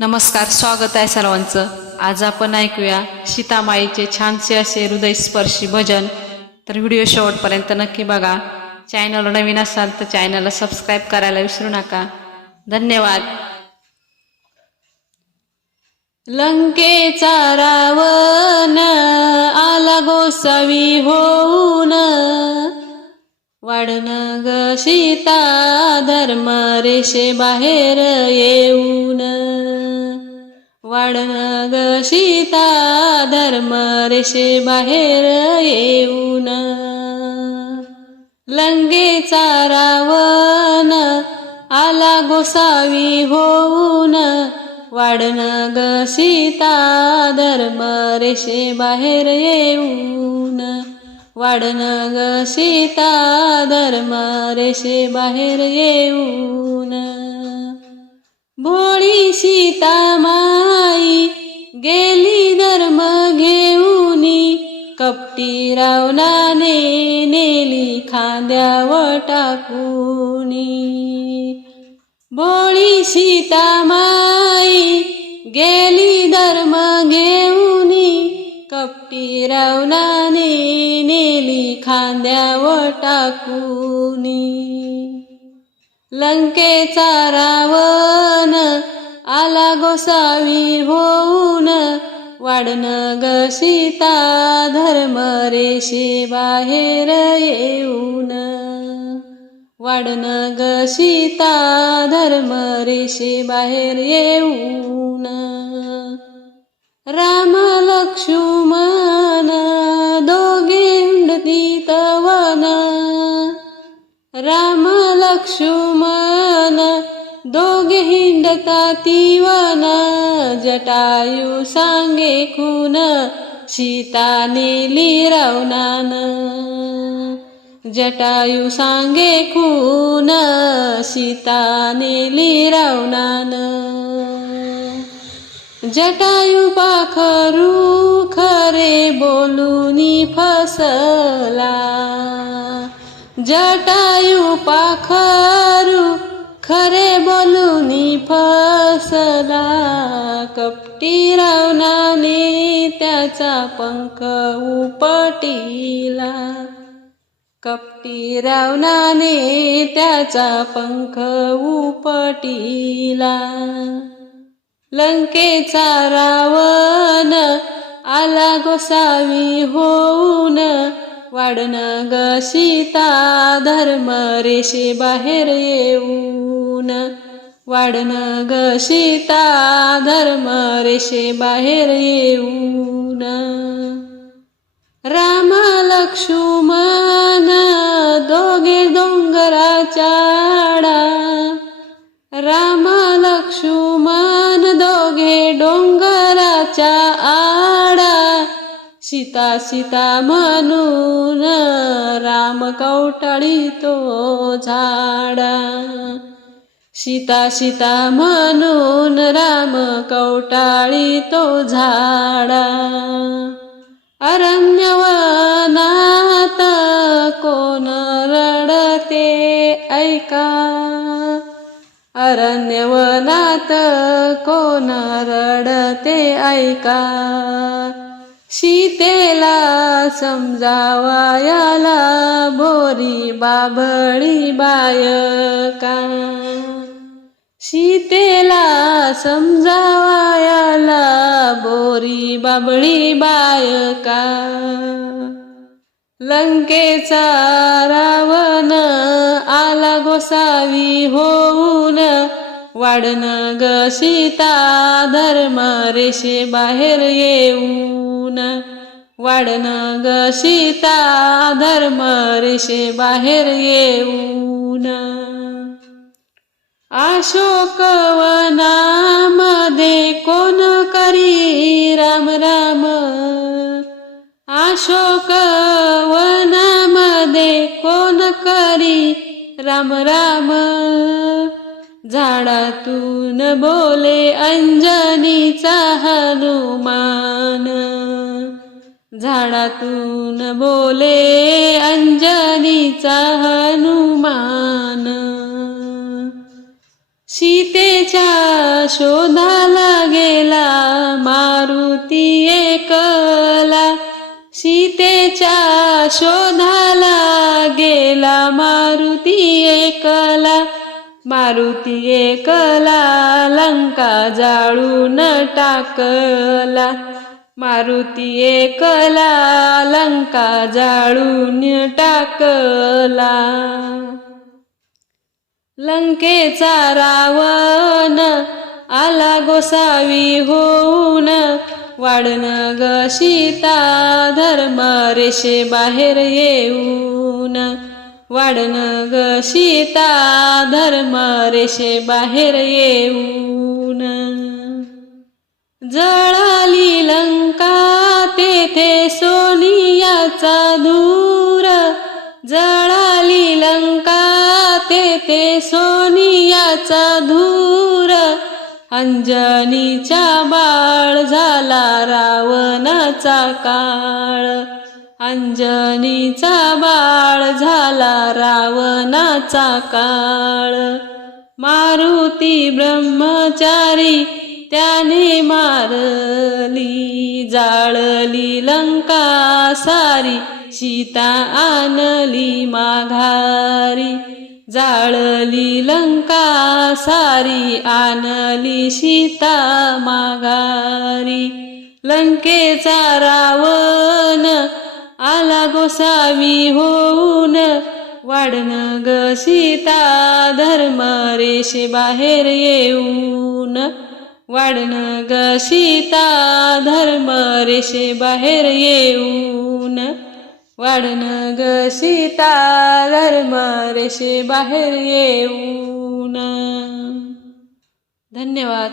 नमस्कार, स्वागत आहे सर्वांचं। आज आपण ऐकूया सीतामाईचे छानसे असे हृदयस्पर्शी भजन। तर व्हिडिओ शेवटपर्यंत नक्की बघा। चॅनलवर नवीन असाल तर चॅनलला सबस्क्राईब करायला विसरू नका। धन्यवाद। लंकेचा रावण आला गोसावी होऊन, वाढन ग सीता धर्म रेषे बाहेर येऊन, वाढन ग सीता धर्म रेषे बाहेर येऊन। लंकेचा रावण आला गोसावी होऊन, वाढन ग सीता धर्म रेषे बाहेर येऊन, वाढन ग सीता धर्म रेषे बाहेर येऊन। भोळी सीता माई गेली धर्म घेऊनी, कपटी रावणाने नेली खांद्यावर टाकूनी। भोळी सीता माई गेली धर्म घेऊनी, कपटी रावणाने नेली खांद्यावर टाकूनी। लंकेचा रावण आला गोसावी होऊन, वाढन ग सीता धर्म रेषे बाहेर येऊन, वाढन ग सीता धर्म रेषे बाहेर येऊन। राम लक्ष्मण दोघे हिंडतीत वन, राम लक्ष्मण दोघे हिंडताती वन। जटायू सांगे खून सीता नेली रावणान, जटायू सांगे खून सीता नेली रावणान। जटायू पाखरू खरे बोलूनी फसला, जटायू पाखरू खरे बोलूनी फसला। कपटी रावणाने त्याचा पंख उपटिला, कपटी रावणाने त्याचा पंख उपटिला। लंकेचा रावण आला गोसावी होऊन, वाढन ग सीता धर्म रेषे बाहेर येऊन, वाढन ग सीता धर्म रेषे बाहेर येऊन। राम लक्ष्मण दोघे डोंगराच्या आडा, राम लक्ष्मण दोघे डोंगराच्या आडा। सीता सीता म्हणून राम कवटाळी तो झाडा, सीता सीता म्हणून राम कवटाळी तो झाडा। अरण्यवनात कोण रडते ऐका, अरण्यवनात कोण रडते ऐका। सीतेला समजावयाला बोरी बाभळी बायका, सीतेला समजावयाला बोरी बाभळी बायका। लंकेचा रावण आला गोसावी होऊन, वाढन ग सीता धर्म रेषे बाहेर येऊन, वाढन ग सीता धर्म रेषे बाहेर येऊन। अशोक वनामध्ये कोण करी राम राम, अशोक वनामध्ये कोण करी राम राम। झाडातून बोले अंजनीचा हनुमान, झाडातून बोले अंजनीचा हनुमान। सीतेच्या शोधाला गेला मारुती एकला, सीतेच्या शोधाला गेला मारुती एकला, मारुती एकला लंका जाळून टाकला, मारुती एकला लंका जाळून टाकला. लंकेचा रावण आला गोसावी होऊन, वाढन ग सीता धर्म रेषे बाहेर येऊन, वाढन ग सीता धर्म रेषे बाहेर येऊन. जळाली लंका तेथे सोनियाचा धूर, जळाली लंका तेथे सोनियाचा धूर, अंजनीचा बाळ झाला रावणाचा काळ, अंजनीचा बाळ झाला रावणाचा काळ. मारुती ब्रह्मचारी त्याने मारली, जाळली लंका सारी सीता आणली माघारी, जाळली लंका सारी आणली सीता माघारी. लंकेचा रावण आला गोसावी होऊन, वाढन ग सीता धर्म रेषे बाहेर येऊन, वाढन ग सीता धर्म रेषे बाहेर येऊन, वाढन ग सीता धर्म रेषे बाहेर येऊन. धन्यवाद.